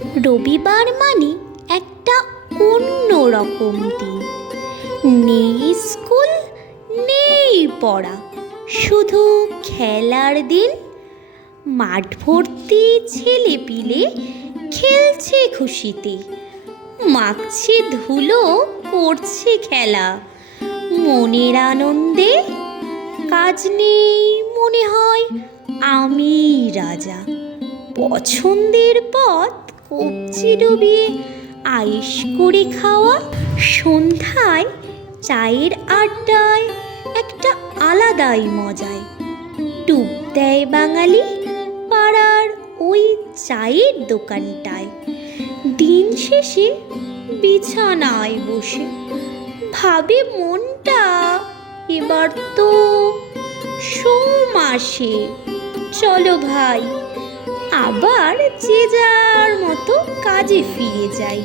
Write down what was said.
রবিবার মানে একটা অন্যরকম দিন। নেই স্কুল, নেই পড়া, শুধু খেলার দিন। মাঠ ভর্তি ছেলেপিলে খেলছে খুশিতে, মাখছে ধুলো, করছে খেলা। মনের আনন্দে কাজ নেই, মনে হয় আমি রাজা। পছন্দের পথ কবজি ডুবিয়ে আয়েশ করে খাওয়া। সন্ধ্যায় চায়ের আড্ডায় একটা আলাদাই মজায় ডুব দেয় বাঙালি পাড়ার ওই চায়ের দোকানটায়। দিন শেষে বিছানায় বসে ভাবে মনটা, এবার তো সোম আসে। চলো ভাই, আবার যে যার মতো কাজে ফিরে যাই।